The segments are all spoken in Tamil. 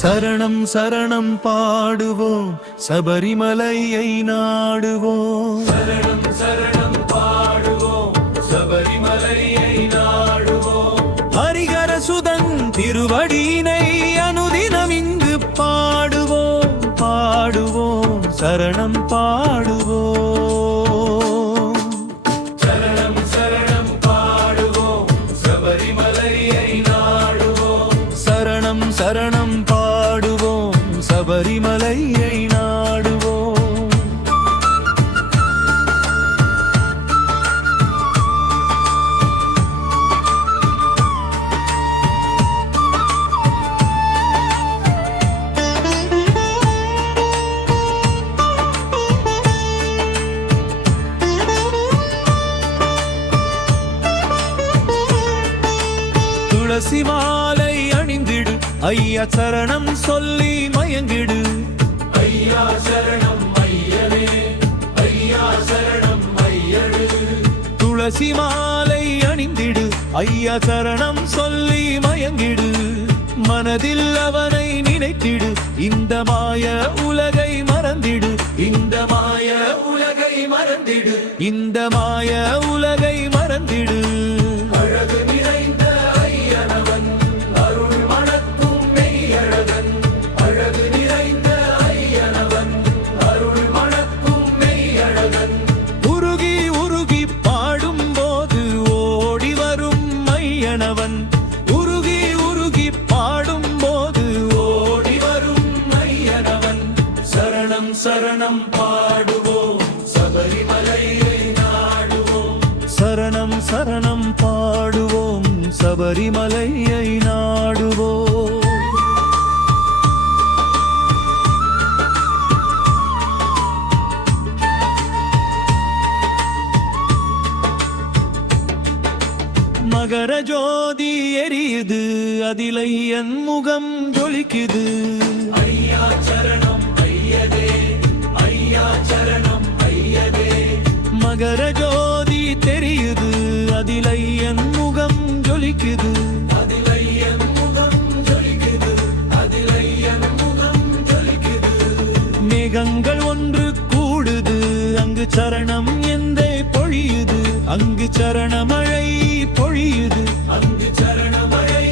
சரணம் சரணம் பாடுவோம் சபரிமலையை நாடுவோம். சரணம் சரணம் பாடுவோம் சபரிமலையை நாடுவோம். ஹரிஹர சுதன் திருவடியினை அனுதினம் இங்கு பாடுவோம் பாடுவோம் சரணம் பாடுவோம். சரணம் சரணம் பாடுவோம் சபரிமலையை நாடுவோம். சரணம் சரணம் பாடுவோம் சபரிமலையை நாடுவோம். துளசி மாலை அணிந்திடு ஐயா சரணம் சொல்லி மயங்கிடு. ஐயா சரணம் ஐயனே ஐயா சரணம் ஐயனே. துளசி மாலை அணிந்திடு ஐயா சரணம் சொல்லி மயங்கிடு. மனதில் அவனை நினைத்திடு இந்த மாய உலகை மறந்திடு. இந்த மாய உலகை மறந்திடு. இந்த மாய உலகை மறந்திடு. அழகு நிறைந்த ஐயனவன் அருள் மணக்கும் மெய்யழகன். அழகு நிறைந்த ஐயனவன் அருள் மணக்கும் மெய்யழகன். உருகி உருகி பாடும் போது ஓடி வரும் ஐயனவன். உருகி உருகி பாடும் போது ஓடி வரும் ஐயனவன். சரணம் சரணம் பாடுவோம் சபரிமலையை நாடுவோம். சரணம் சரணம் பாடுவோம் சபரிமலையை நாடுவோம். மகர ஜோதி எரியுது அதிலை என் முகம் ஜொலிக்குது. ஐயா சரணம் ஐயனே ஐயா சரணம் ஐயனே. மகர ஜோதி தெரியுது அதிலை என் முகம் ஜொலிக்குது. அதிலை என் முகம் ஜொலிக்குது. அதிலை என் முகம் ஜொலிக்குது. மேகங்கள் ஒன்று கூடுது அங்கு சரணம் எந்தே பொழியுது. அங்கு சரணமழை பொழியுது. அங்கு சரணமழை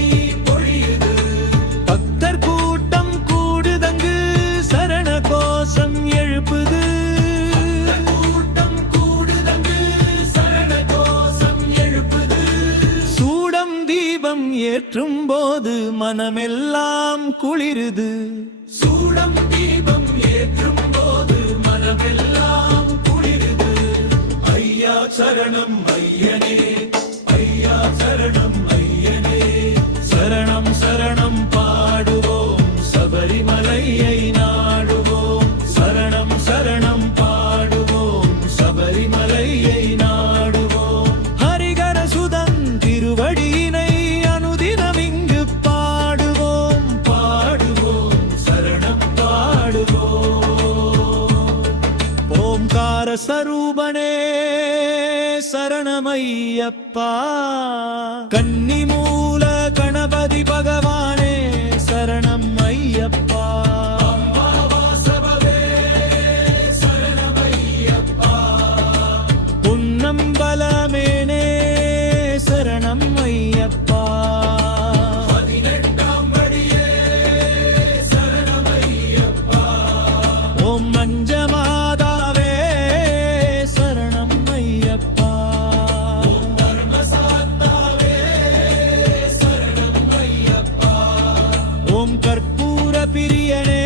பொழியுது. பக்தர் கூட்டம் கூடுதங்கு சரண கோஷம் எழுப்புது. கூட்டம் கூடுதங்கு சரண கோஷம் எழுப்புது. சூடம் தீபம் ஏற்றும் போது மனமெல்லாம் குளிருது. சூடம் தீபம் ஏற்றும் போது மனமெல்லாம் குளிருது. ஐயா சரணம் ஐயனே ஐயா சரணம் ஐயனே. சரணம் சரணம் பாடுவோம் சபரிமலையை நாடுவோம். சரணம் சரணம் பாடுவோம் சபரிமலையை நாடுவோம். ஹரிஹர சுதன் திருவடியினை அனுதினம் இங்கு பாடுவோம் பாடுவோம் சரணம் பாடுவோம். ஓம்கார சரூபனே சரணமையப்பா. கன்னிமூல கணபதி பகவானே சரணம் ஐயப்பா. அம்மாவாசபவே சரணம் ஐயப்பா. பொன்னம்பலமேனே சரணம் ஐயப்பா. 18ஆம் படியே சரணம் ஐயப்பா. ஓம் மஞ்சமாதாவே சரணம் ஐயப்பா. தர்மசாத்தாவே சரணம் ஐயப்பா. ஓம் கற்பூர பிரியனே